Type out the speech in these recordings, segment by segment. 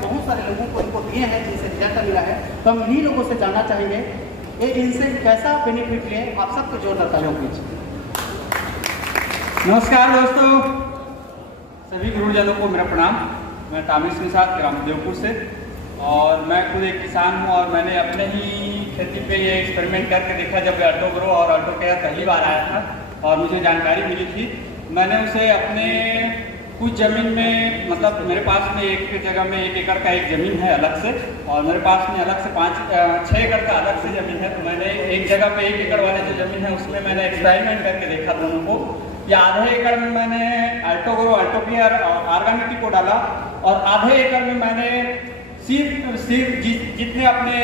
बहुत सारे लोगों को इनको दिए हैं जिनसे रिजल्ट मिला है। तो हम इन्हीं लोगों से जानना चाहेंगे ये इनसे कैसा बेनिफिट लिए। आप सबको जोरदार तालियों कीजिए। नमस्कार दोस्तों, सभी गुरुजनों को मेरा प्रणाम। मैं तामिर सिंह साहब ग्राम देवपुर से, और मैं खुद एक किसान हूँ। और मैंने अपने ही खेती पे ये एक्सपेरिमेंट करके देखा जब अल्टोग्रो और अल्टोकेयर पहली बार आया था और मुझे जानकारी मिली थी। मैंने उसे अपने कुछ ज़मीन में, मतलब मेरे पास में एक जगह में 1 एकड़ का एक ज़मीन है अलग से, और मेरे पास में अलग से 6 एकड़ का अलग से ज़मीन है। तो मैंने एक जगह पे 1 एकड़ वाले जो ज़मीन है उसमें मैंने एक्सपेरिमेंट करके देखा दोनों को। या आधे एकड़ में मैंने अल्टोग्रो अल्टोकेयर और ऑर्गेनिक को डाला, और आधे एकड़ में मैंने सिर्फ जितने अपने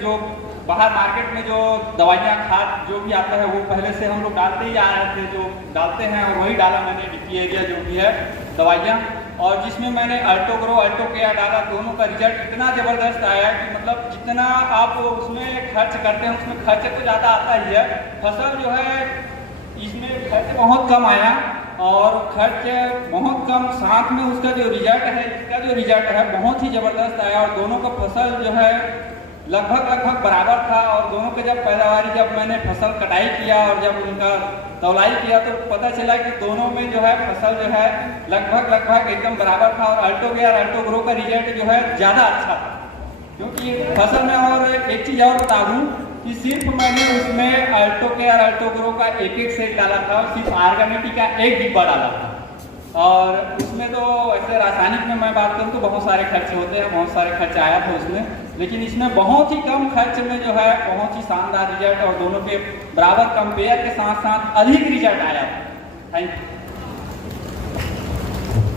जो बाहर मार्केट में जो दवाइयाँ खाद जो भी आता है वो पहले से हम लोग डालते ही आ रहे थे, जो डालते हैं, और वही डाला मैंने डिकी एरिया जो भी है दवाइयाँ। और जिसमें मैंने अल्टोग्रो अल्टोकेयर डाला, दोनों का रिजल्ट इतना ज़बरदस्त आया कि मतलब जितना आप उसमें खर्च करते हैं उसमें खर्च तो ज़्यादा आता ही है, फसल जो है इसमें खर्च बहुत कम आया, और खर्च बहुत कम, साथ में उसका जो रिजल्ट है, इसका जो रिजल्ट है बहुत ही ज़बरदस्त आया। और दोनों का फसल जो है लगभग बराबर था। और दोनों के जब पैदावारी, जब मैंने फसल कटाई किया और जब उनका तौलाई किया तो पता चला कि दोनों में जो है फसल जो है लगभग एकदम बराबर था। और अल्टोकेयर अल्टोग्रो का रिजल्ट जो है ज़्यादा अच्छा था, क्योंकि फसल में, और एक चीज़ और बता दूँ कि सिर्फ मैंने उसमें अल्टोकेयर अल्टोग्रो का 1 सेट डाला था, सिर्फ ऑर्गेनिक का 1 डिब्बा डाला था। और उसमें तो ऐसे रासायनिक में मैं बात करूँ तो बहुत सारे खर्च होते हैं, बहुत सारे खर्च आया था उसमें, लेकिन इसमें बहुत ही कम खर्च में जो है बहुत ही शानदार रिजल्ट, और दोनों के बराबर कंपेयर के साथ साथ अधिक रिजल्ट आया था। Thank you.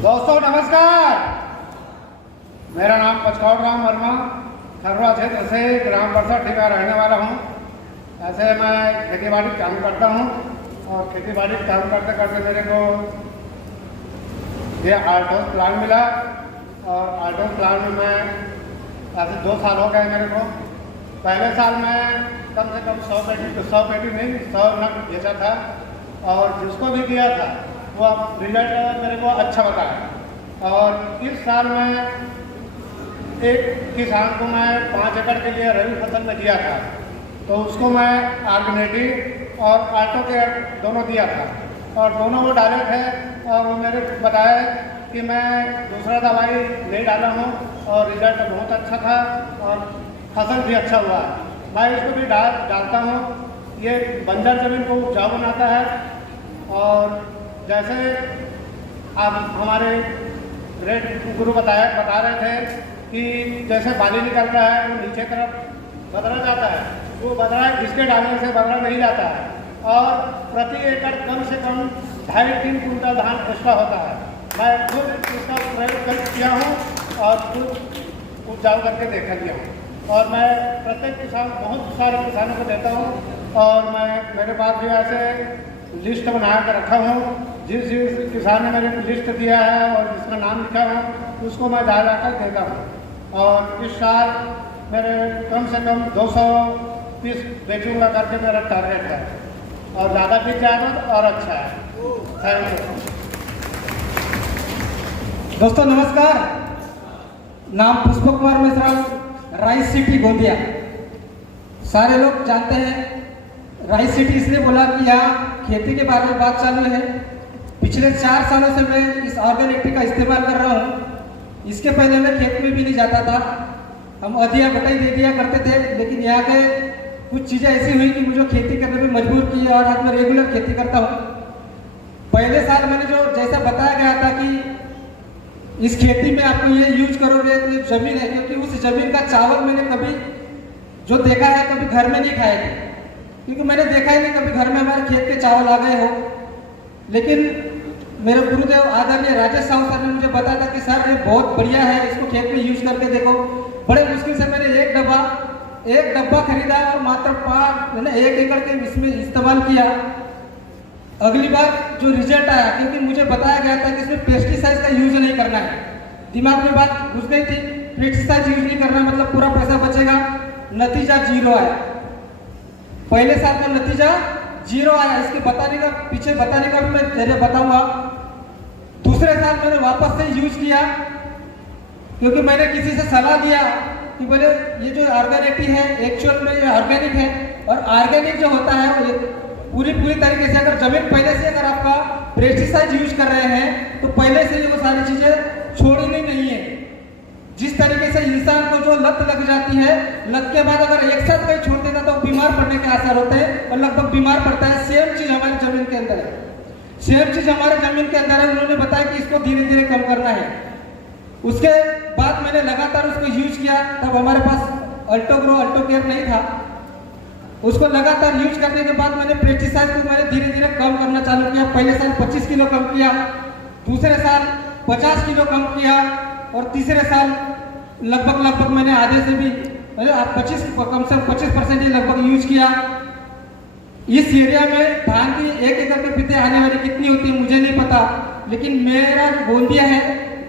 दोस्तों नमस्कार, मेरा नाम पचकौड़ राम वर्मा, खरवा क्षेत्र से ग्राम बरसठी का रहने वाला हूँ। ऐसे मैं खेती बाड़ी काम करता हूँ, और खेती बाड़ी काम करते करते मेरे को ये आल्टोस प्लान मिला, और आल्टोस प्लान में मैं ऐसे 2 साल हो गए मेरे को। पहले साल में कम से कम 100 पेटी नहीं 100 नग बेचा था, और जिसको भी दिया था वो अब रिजल्ट मेरे को अच्छा बताया। और इस साल में एक किसान को मैं 5 एकड़ के लिए रबी फसल में दिया था, तो उसको मैं ऑर्गेनिक और अल्टोकेयर दोनों दिया था, और दोनों वो डाले थे। और वो मेरे बताया कि मैं दूसरा दवाई नहीं डाला हूँ, और रिजल्ट बहुत अच्छा था, और फसल भी अच्छा हुआ है। मैं इसको भी डालता हूँ। ये बंजर ज़मीन को उपजाऊ बनाता है। और जैसे आप हमारे ग्रेट गुरु बता रहे थे कि जैसे बाली निकलता है वो नीचे तरफ बदला जाता है, वो बदला इसके डालने से बदला नहीं जाता है। और प्रति एकड़ कम से कम 2.5-3 कुंटल धान एक्स्ट्रा होता है। मैं खुद इसका प्रयोग किया हूँ और खुद उपजाऊ करके देखा लिया हूँ, और मैं प्रत्येक किसान, बहुत सारे किसानों को देता हूँ। और मैं मेरे पास भी ऐसे लिस्ट बना कर रखा हूँ, जिस किसान ने मेरे को लिस्ट दिया है और जिसका नाम लिखा है उसको मैं जा कर देता हूँ। और इस साल मेरे कम से कम 200 पीस बेचूंगा करके मेरा टारगेट है, और ज़्यादा बिक जाएगा तो और अच्छा है। Thank you. दोस्तों नमस्कार, नाम पुष्प कुमार मिश्रा, राइस सिटी गोंदिया। सारे लोग जानते हैं राइस सिटी इसलिए बोला कि यहाँ खेती के बारे में बात चालू है। पिछले 4 सालों से मैं इस ऑर्गेनिक का इस्तेमाल कर रहा हूँ। इसके पहले मैं खेत में भी नहीं जाता था, हम अधिया बटाई दे दिया करते थे। लेकिन यहाँ के कुछ चीज़ें ऐसी हुई कि मुझे खेती करने में मजबूर की, और आज मैं रेगुलर खेती करता हूँ। पहले साल मैंने जो जैसा बताया गया था कि इस खेती में आपको ये यूज करोगे तो ये जमीन है, क्योंकि उस जमीन का चावल मैंने कभी जो देखा है कभी घर में नहीं खाया था, क्योंकि मैंने देखा ही नहीं कभी घर में हमारे खेत के चावल आ गए हो। लेकिन मेरे गुरुदेव आदरणीय राजेश साहू सर ने मुझे बताया था कि सर ये बहुत बढ़िया है, इसको खेत में यूज करके देखो। बड़े मुश्किल से मैंने एक डब्बा खरीदा और मात्र 1 एकड़ के इसमें इस्तेमाल किया। अगली बार जो रिजल्ट आया, क्योंकि मुझे बताया गया था कि इसमें पेस्टिसाइड का यूज नहीं करना है, दिमाग में बात घुस गई थी, पेस्टिसाइड यूज नहीं करना मतलब पूरा पैसा बचेगा। नतीजा 0 आया। पहले साल का नतीजा 0 आया। इसके पीछे बताने का भी मैं तेरे बताऊंगा। दूसरे साल मैंने वापस से यूज किया, क्योंकि मैंने किसी से सलाह लिया कि बोले ये जो ऑर्गेनिक है एक्चुअल में ये ऑर्गेनिक है, और ऑर्गेनिक जो होता है वो पूरी तरीके से अगर जमीन पहले से अगर आपका पेस्टिसाइड यूज कर रहे हैं तो पहले से ये वो सारी चीजें छोड़नी नहीं है। जिस तरीके से इंसान को जो लत लग जाती है, लत के बाद अगर एक साथ कहीं छोड़ देता तो बीमार पड़ने के आसार होते हैं और लगभग बीमार पड़ता है। सेम चीज हमारी जमीन के अंदर है, सेम चीज हमारे जमीन के अंदर है। उन्होंने बताया कि इसको धीरे धीरे कम करना है। उसके बाद मैंने लगातार उसको यूज किया। तब हमारे पास अल्टोग्रो अल्टोकेयर नहीं था। उसको लगातार यूज करने के बाद मैंने पेस्टिसाइड को मैंने धीरे धीरे कम करना चालू किया। पहले साल 25 किलो कम किया, दूसरे साल 50 किलो कम किया, और तीसरे साल लगभग मैंने आधे से भी 25% ही लगभग यूज किया। इस एरिया में धान की 1 एकड़ के पीछे आने वाली कितनी होती है मुझे नहीं पता, लेकिन मेरा गोंदिया है,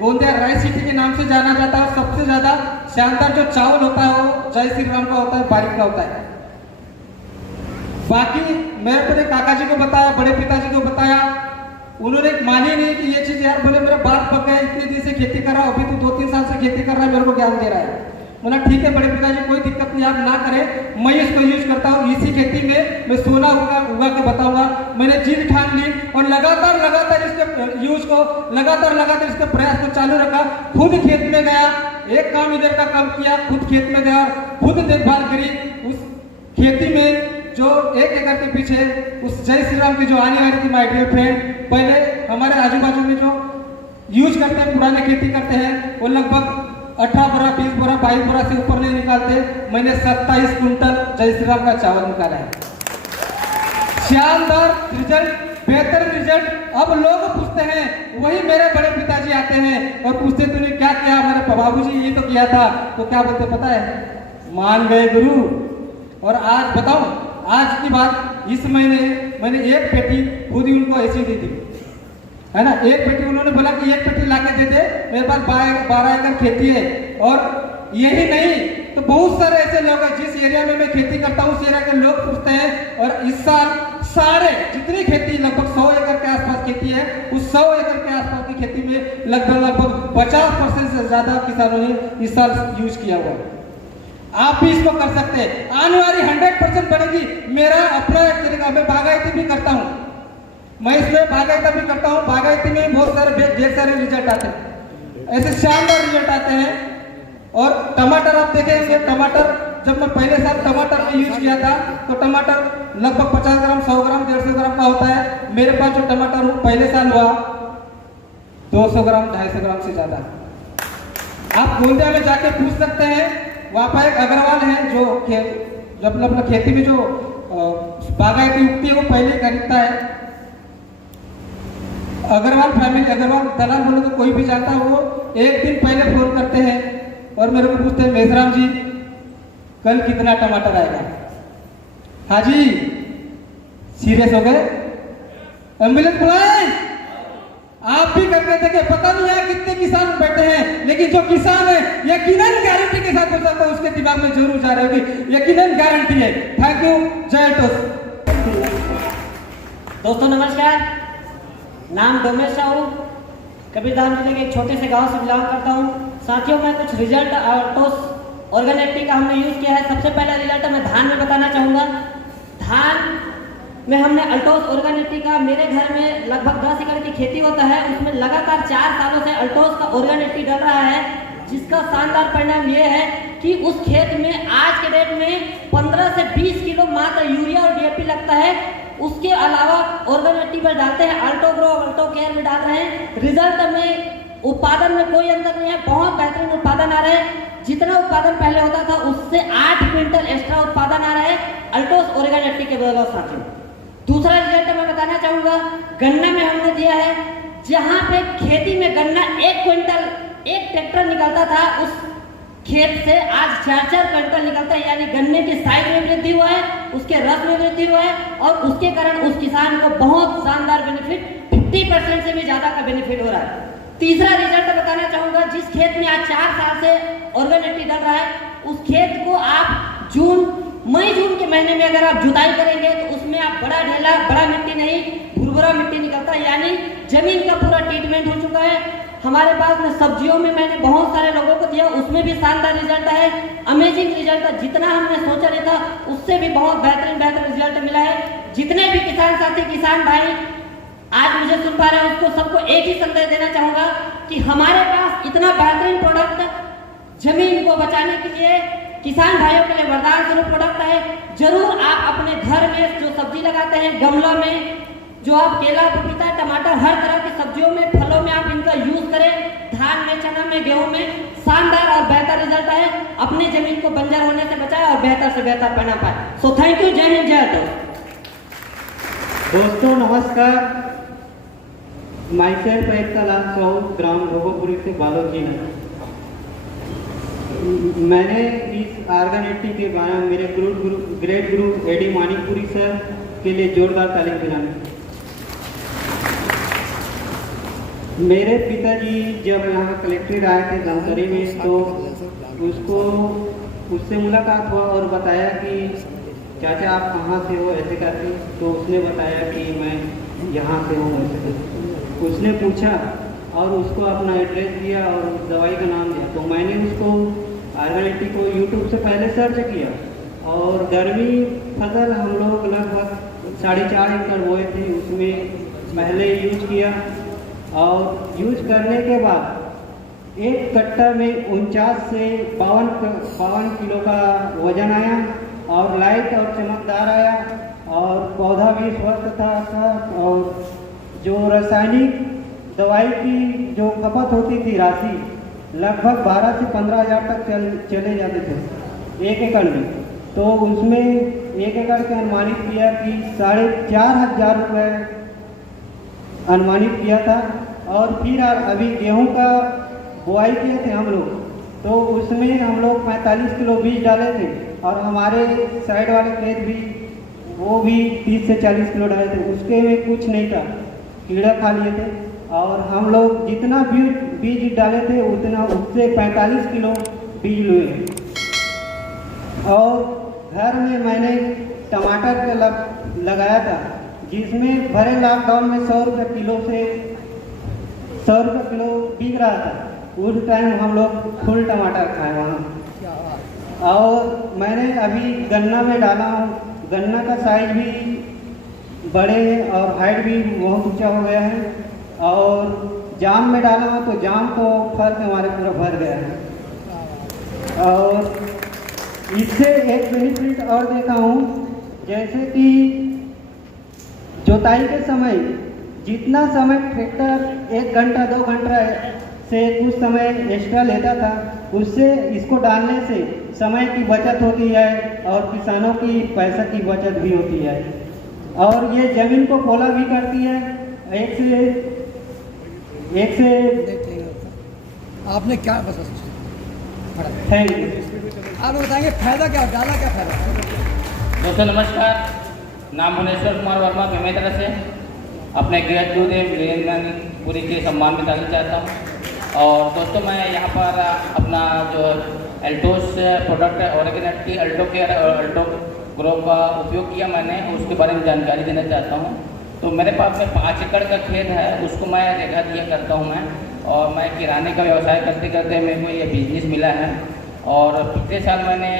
गोंदिया राइस सिटी के नाम से जाना जाता है। सबसे ज्यादा शानदार जो चावल होता है वो जय श्री राम का होता है, बारीक का होता है। बाकी मैं अपने काका जी को बताया, बड़े पिताजी को बताया, उन्होंने मानी नहीं कि ये चीज यार, बोले मेरा बात पक गया, इतने दिन से खेती कर रहा हूँ, अभी तो 2-3 साल से खेती कर रहा है, मेरे को ज्ञान दे रहा है। बोला ठीक है बड़े पिताजी कोई दिक्कत नहीं, आप ना करें, मैं इसको यूज करता हूँ। इसी खेती में मैं सोना उगा के बताऊंगा। मैंने जिद ठान ली और लगातार इसके यूज को लगातार इसके प्रयास को चालू रखा। खुद खेत में गया, एक काम इधर का काम किया, खुद खेत में गया और खुद देखभाल करी। उस खेती में जो 1 एकड़ के पीछे उस जय श्री राम की जो आने वाली थी माय डियर फ्रेंड, पहले हमारे आजू बाजू में जो यूज करते हैं, पुराने खेती करते हैं, वो लगभग 18 बोरा, 20 बोरा, 22 बोरा से ऊपर नहीं निकालते। मैंने 27 कुंटल जय श्री राम का चावल निकाला है। शानदार रिजल्ट, बेहतर रिजल्ट। अब लोग पूछते हैं, वही मेरे बड़े पिताजी आते हैं और पूछते तूने क्या किया? मेरे बाबूजी ये तो किया था। तो क्या बोलते पता है? मान गए गुरु। और आज बताऊं, आज की बात, इस महीने मैंने 1 पेटी खुद ही उनको ऐसी दी थी, है ना। 1 पेटी उन्होंने बोला कि 1 पेटी लाके दे दे, मेरे पास 12 एकड़ खेती है। और यही नहीं तो बहुत सारे ऐसे लोग हैं, जिस एरिया में मैं खेती करता हूँ उस एरिया के लोग पूछते हैं। और इस साल सारे जितनी खेती, लगभग 100 एकड़ के आसपास खेती है, उस 100 एकड़ के आसपास की खेती में लगभग 50% से ज्यादा किसानों ने इस साल यूज किया हुआ। आप भी इसको कर सकते हैं। आने वाली 100% बढ़ेगी। मेरा अपना एक तरीका, मैं बागायती भी करता हूँ, मैं इसमें बागायती भी करता हूँ। बागायती में बहुत सारे ढेर सारे रिजल्ट आते हैं, ऐसे शानदार रिजल्ट आते हैं। और टमाटर आप देखेंगे, टमाटर जब मैं पहले साल टमाटर में यूज किया था तो टमाटर लगभग 50 ग्राम, 100 ग्राम, 150 ग्राम का होता है। मेरे पास जो टमाटर पहले साल हुआ 200 ग्राम, 250 ग्राम से ज्यादा। आप गोंदिया में जाके पूछ सकते हैं, वहाँ पर एक अग्रवाल है जो अपना खेती में जो बागायती उगती है वो पहले खरीदता है। अग्रवाल फैमिली, अग्रवाल दलाल बोले तो कोई भी जानता है। वो एक दिन पहले फोन करते हैं और मेरे को पूछते हैं, मेजराम जी कल कितना टमाटर आएगा? हाँ जी। सीरियस हो गए? एम्बुलेंस बुलाएं? आप भी करके देखे, पता नहीं है कितने किसान बैठे हैं, लेकिन जो किसान है यकीनन गारंटी के साथ बोलता है उसके दिमाग में जरूर जा रही होगी, यकीनन गारंटी है। Thank you. जय टोस। दोस्तों नमस्कार, नाम डोमेश साहू, कबीरधाम जिले के एक छोटे से गांव से बिलोंग करता हूं। साथियों, मैं कुछ रिजल्ट अल्टोस ऑर्गेनिक का हमने यूज किया है। सबसे पहला रिजल्ट मैं धान में बताना चाहूँगा। धान में हमने अल्टोस ऑर्गेनिक का, मेरे घर में लगभग 10 एकड़ की खेती होता है, उसमें लगातार 4 सालों से अल्टोस का ऑर्गेनिक डल रहा है, जिसका शानदार परिणाम ये है कि उस खेत में आज के डेट में 15 से 20 किलो मात्र यूरिया और डीएपी लगता है। उसके अलावा ऑर्गेनिक में डालते हैं, अल्टोग्रो, अल्टोकेयर में डाल रहे हैं। रिजल्ट में, उत्पादन में कोई अंतर नहीं है, बहुत बेहतरीन उत्पादन आ रहा है। जितना उत्पादन पहले होता था उससे 8 क्विंटल एक्स्ट्रा उत्पादन आ रहा है अल्टोस ऑर्गेनिक के बदौलत। साथियों, दूसरा रिजल्ट मैं बताना चाहूंगा, गन्ना में हमने दिया है। जहां पे खेती में गन्ना 1 क्विंटल एक ट्रैक्टर निकलता था, उस खेत से आज 4-4 क्विंटल निकलता है। यानी गन्ने की साइज में वृद्धि हुआ है, उसके रस में वृद्धि हुआ है, और उसके कारण उस किसान को बहुत शानदार बेनिफिट, 50% से भी ज्यादा का बेनिफिट हो रहा है। तीसरा रिजल्ट बताना चाहूंगा, जिस खेत में आज 4 साल से ऑर्गेनिक डल रहा है, उस खेत को आप मई जून के महीने में अगर आप जुताई करेंगे तो उसमें आप बड़ा ढेला, बड़ा मिट्टी नहीं, भुरभुरा मिट्टी निकलता है। यानी जमीन का पूरा ट्रीटमेंट हो चुका है, हमारे पास में सब्जियों में मैंने बहुत सारे लोगों को दिया, उसमें भी शानदार रिजल्ट है, अमेजिंग रिजल्ट है। जितना हमने सोचा नहीं था उससे भी बहुत बेहतरीन रिजल्ट मिला है। जितने भी किसान साथी, किसान भाई आज मुझे सुन पा रहे हैं, उसको सबको एक ही संदेश देना चाहूंगा कि हमारे पास इतना बेहतरीन प्रोडक्ट जमीन को बचाने के लिए, किसान भाइयों के लिए वरदान स्वरूप प्रोडक्ट है। जरूर आप अपने घर में जो सब्जी लगाते हैं, गमला में जो आप केला, पपीता, टमाटर, हर तरह की सब्जियों में, फलों में आप इनका यूज करें। धान में, चना में, गेहूं में शानदार और बेहतर रिजल्ट है। अपनी जमीन को बंजर होने से बचाए और बेहतर से बेहतर बना पाए। So thank you. जय हिंद, जय दोस्तों नमस्कार, माई सेल्फ एकता साहू, ग्राम भोगोपुरी से बालोद जिला। मैंने इस ऑर्गेनिटी के बारे में मेरे ग्रेट गुरु एडी मानिकपुरी सर के लिए जोरदार तालीम दिलाना। मेरे पिताजी जब यहाँ कलेक्ट्रेट आए थे धमतरी में, तो उससे मुलाकात हुआ और बताया कि चाचा आप कहाँ से हो, ऐसे करके। तो उसने बताया कि मैं यहाँ से हूँ, ऐसे करके। उसने पूछा और उसको अपना एड्रेस दिया और दवाई का नाम दिया। तो मैंने उसको ऑर्गेनिटी को यूट्यूब से पहले सर्च किया और गर्मी फसल हम लोग लगभग 4.5 एकड़ बोए थे, उसमें पहले यूज किया और यूज करने के बाद एक कट्टा में 49 से 52 किलो का वजन आया और लाइट और चमकदार आया और पौधा भी स्वस्थ था और जो रासायनिक दवाई की जो खपत होती थी राशि लगभग 12 से 15 हज़ार तक चले जाते थे 1 एकड़ में। तो उसमें 1 एकड़ के अनुमानित किया कि 4,500 रुपये अनुमानित किया था। और फिर अभी गेहूं का बुआई किए थे हम लोग, तो उसमें हम लोग 45 किलो बीज डाले थे और हमारे साइड वाले खेत भी वो भी 30 से 40 किलो डाले थे। उसके में कुछ नहीं था, कीड़ा खा लिए थे। और हम लोग जितना भी बीज डाले थे उतना उससे 45 किलो बीज लिए। और घर में मैंने टमाटर का लगाया था, जिसमें भरे लॉकडाउन में 100 रुपये किलो से 100 रुपये किलो बिक रहा था। उस टाइम हम लोग फुल टमाटर खाए वहाँ। और मैंने अभी गन्ना में डाला हूँ, गन्ना का साइज भी बड़े हैं और हाइट भी बहुत ऊंचा हो गया है। और जाम में डाला हूँ तो जाम तो फल से हमारे पूरा भर गया है। और इससे एक बेनिफिट और देखा हूँ, जैसे कि जोताई के समय जितना समय ट्रैक्टर 1 घंटा 2 घंटा से कुछ समय एक्स्ट्रा लेता था, उससे इसको डालने से समय की बचत होती है और किसानों की पैसा की बचत भी होती है। और ये ज़मीन को पोला भी करती है। एक से आपने क्या बता थैंक यू। आप बताएंगे फायदा क्या, डाला क्या फायदा? दोस्तों नमस्कार, नाम भुवनेश्वर कुमार वर्मा बेमेतरा से अपने ग्रेट गुरुदेव वीरेंद्रपुरी के सम्मान में डालना चाहता हूँ। और दोस्तों मैं यहाँ पर अपना जो एल्टोस प्रोडक्ट है ऑर्गेनिटी अल्टो केयर और अल्टो ग्रो का उपयोग किया मैंने, उसके बारे में जानकारी देना चाहता हूँ। तो मेरे पास में 5 एकड़ का खेत है, उसको मैं देखा दिया करता हूँ मैं। और मैं किराने का व्यवसाय करते करते मेरे को ये बिजनेस मिला है। और पिछले साल मैंने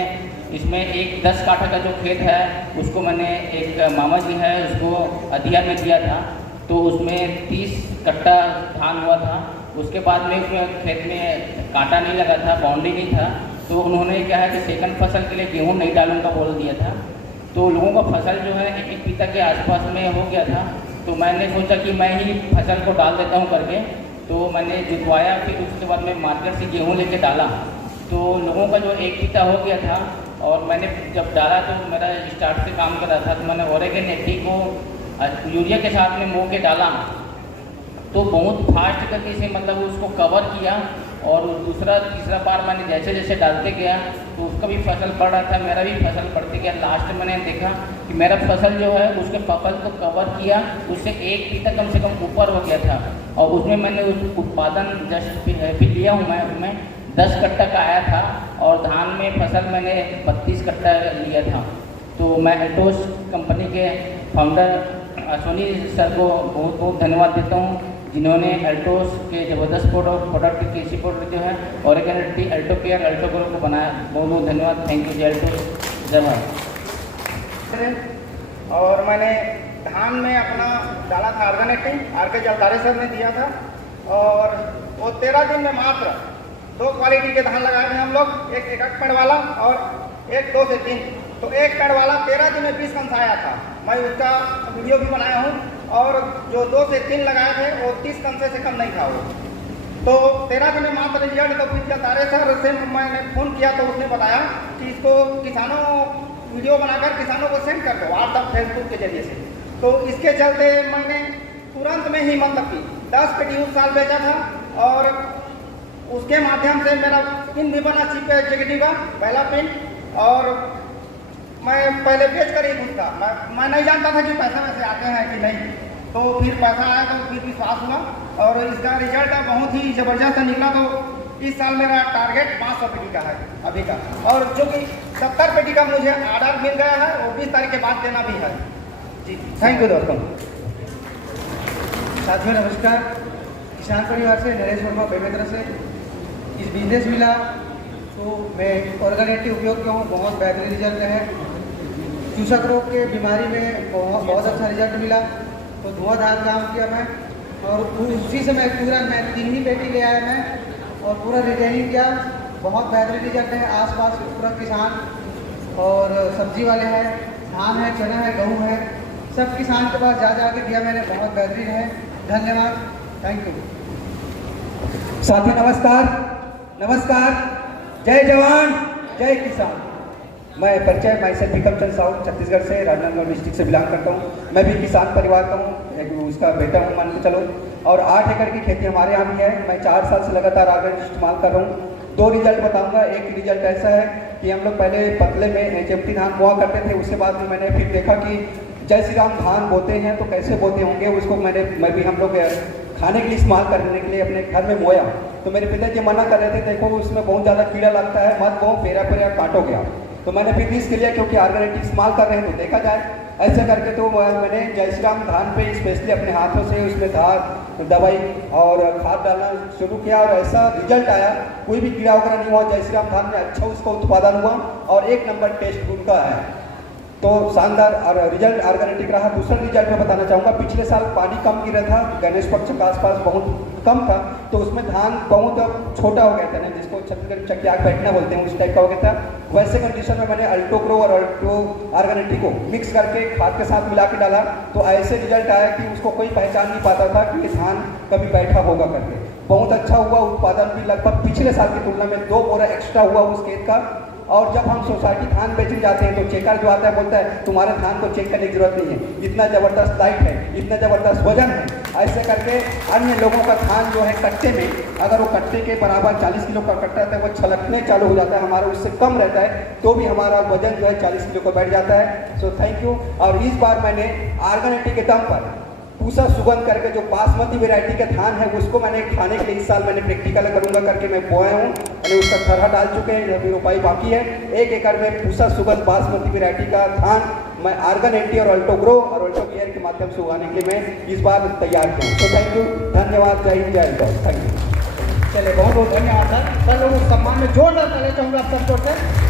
इसमें एक 10 काठा का जो खेत है उसको मैंने एक मामा जी है उसको अधिया में दिया था। तो उसमें 30 कट्टा धान हुआ था। उसके बाद में उसमें खेत में कांटा नहीं लगा था, बाउंड्री नहीं था। तो उन्होंने क्या है कि सेकंड फसल के लिए गेहूँ नहीं डालूंगा बोल दिया था। तो लोगों का फसल जो है 1 बीता के आसपास में हो गया था। तो मैंने सोचा कि मैं ही फसल को डाल देता हूँ करके। तो मैंने जुतवाया, फिर उसके बाद में मार्केट से गेहूँ लेके डाला। तो लोगों का जो 1 बीता हो गया था और मैंने जब डाला तो मेरा स्टार्ट से काम कर रहा था। तो मैंने ऑर्गेनिटी को यूरिया के साथ में मोह के डाला तो बहुत फास्ट गति से मतलब उसको कवर किया। और दूसरा तीसरा बार मैंने जैसे जैसे डालते गया तो उसका भी फसल पड़ रहा था, मेरा भी फसल बढ़ते गया। लास्ट में मैंने देखा कि मेरा फसल जो है उसके फसल को कवर किया, उससे 1 बीता कम से कम ऊपर हो गया था। और उसमें मैंने उस उत्पादन जस्ट फिर लिया हूँ मैं, उसमें 10 कट्टा का आया था। और धान में फसल मैंने 32 कट्टा लिया था। तो मैं एल्टोस कंपनी के फाउंडर अश्विनी सर को बहुत बहुत धन्यवाद देता हूँ जिन्होंने अल्टोस के ज़बरदस्त प्रोडक्ट कृषि प्रोडक्ट जो है ऑर्गेनिटी अल्टो केयर अल्टो ग्रो को बनाया। बहुत बहुत धन्यवाद। Thank you. जय अल्टोस, जय भारत। और मैंने धान में अपना डाला था ऑर्गेनिटी, आर के जलदारे सर ने दिया था, और वो 13 दिन में मात्र 2 क्वालिटी के धान लगाए थे हम लोग, एक पेड़ वाला और एक 2 से 3। तो एक पेड़ वाला 13 दिन में 20 कंस आया था। मैं उसका वीडियो भी बनाया हूँ। और जो 2 से 3 लगाए थे वो 30 कंसे से कम नहीं था वो। तो 13 दिन में मात्र रिजल्ट। तो फिर जलदारे सर से मैंने फ़ोन किया तो उसने बताया कि इसको किसानों वीडियो बनाकर किसानों को सेंड कर दो व्हाट्सएप फेसबुक के जरिए से। तो इसके चलते मैंने तुरंत में ही मतलब कि 10 पेटी उस साल बेचा था, और उसके माध्यम से मेरा पिन भी बना चीफ एग्जीक्यूटिव का पहला पिन। और मैं पहले बेच कर ही घुसता, मैं नहीं जानता था कि पैसा वैसे आते हैं कि नहीं। तो फिर पैसा आया तो फिर विश्वास हुआ, और इसका रिजल्ट बहुत ही ज़बरदस्त निकला। तो इस साल मेरा टारगेट 500 पेटी का है अभी का, और जो कि 70 पेटी का मुझे ऑर्डर मिल गया है, वो 20 तारीख के बाद देना भी है जी। थैंक यू दोस्तों। साथियों नमस्कार। किसान परिवार से नरेश वर्मा बेमेतरा से। इस बिजनेस मिला तो मैं ऑर्गेनिटी उपयोग किया हूँ, बहुत बेहतरीन रिजल्ट है। चूसक रोग के बीमारी में बहुत अच्छा रिजल्ट मिला, तो धुआंधार काम किया मैं, और उसी से मैं पूरा 3 ही पेटी ले आया मैं, और पूरा रिटेलिंग किया। बहुत बेहतरीन रिजल्ट है। आसपास पूरा किसान और सब्जी वाले हैं, धान है, चना है, गेहूँ है, सब किसान के पास जा के दिया मैंने। बहुत बेहतरीन है। धन्यवाद। Thank you. साथी नमस्कार। जय जवान जय किसान। मैं परिचय सेल्फ विक्रम चंद साहू छत्तीसगढ़ से, राजनांदगांव डिस्ट्रिक्ट से बिलोंग करता हूँ। मैं भी किसान परिवार का हूँ, एक उसका बेटा हूँ मान के चलो। और 8 एकड़ की खेती हमारे यहाँ भी है। मैं 4 साल से लगातार ऑर्गेनिक इस्तेमाल कर रहा हूँ। 2 रिजल्ट बताऊँगा। एक रिजल्ट ऐसा है कि हम लोग पहले पतले में HFT धान बोआ करते थे, उसके बाद में मैंने फिर देखा कि जय श्री राम धान बोते हैं तो कैसे बोते होंगे, उसको मैं भी हम लोग खाने के लिए इस्तेमाल करने के लिए अपने घर में बोया। तो मेरे पिताजी मना कर रहे थे, देखो उसमें बहुत ज़्यादा कीड़ा लगता है, मत बो, फेरा काटोगे आप। तो मैंने फिर रिस्क लिया क्योंकि ऑर्गेनिक इस्तेमाल कर रहे हैं तो देखा जाए ऐसे करके। तो मैंने जय श्री राम धान पे स्पेशली अपने हाथों से उसमें धार दवाई और खाद डालना शुरू किया, और ऐसा रिजल्ट आया, कोई भी कीड़ा वगैरह नहीं हुआ। जय श्री राम धान में अच्छा उसका उत्पादन हुआ, और 1 नंबर टेस्ट उनका है। तो शानदार और रिजल्ट ऑर्गेनिक रहा। दूसरा रिजल्ट मैं बताना चाहूँगा, पिछले साल पानी कम गिरा था, गणेश पक्ष के आसपास बहुत कम था, तो उसमें धान बहुत छोटा हो गया था ना, जिसको छत्तीसगढ़ चकियाक बैठना बोलते हैं, उस टाइप का हो गया था। वैसे कंडीशन में मैंने अल्टो ग्रो और अल्टो ऑर्गेनिटी को मिक्स करके खाद के साथ मिला के डाला, तो ऐसे रिजल्ट आया कि उसको कोई पहचान नहीं पाता था कि ये धान कभी बैठा होगा करके। बहुत अच्छा हुआ, उत्पादन भी लगभग पिछले साल की तुलना में 2 बोरा एक्स्ट्रा हुआ उस खेत का। और जब हम सोसाइटी धान बेचने जाते हैं तो चेकर जो आता है बोलता है तुम्हारे धान को चेक करने की जरूरत नहीं है, इतना ज़बरदस्त लाइट है, इतना ज़बरदस्त वजन है। ऐसे करके अन्य लोगों का धान जो है कट्टे में, अगर वो कट्टे के बराबर 40 किलो का कट्टा रहता है, वो छलकने चालू हो जाता है, हमारा उससे कम रहता है तो भी हमारा वजन जो है 40 किलो का बैठ जाता है। So thank you. और इस बार मैंने ऑर्गेनिटी के दम पर पूसा सुगंध करके जो बासमती वैरायटी का धान है उसको मैंने खाने के लिए इस साल मैंने प्रैक्टिकल करूंगा करके मैं बोया हूँ, मैंने उसका थरहा डाल चुके हैं, अभी रोपाई बाकी है। 1 एकड़ में पूसा सुगंध बासमती वैरायटी का धान मैं ऑर्गेनिटी और अल्टो ग्रो और अल्टो केयर के माध्यम से उगाने के लिए मैं इस बार तैयार किया हूँ। तो थैंक यू, धन्यवाद, जय हिंद, जय भारत। Thank you. चलिए बहुत बहुत धन्यवाद सर। लोग सम्मान में जोरदार ताली चाहूँगा आप सबको से।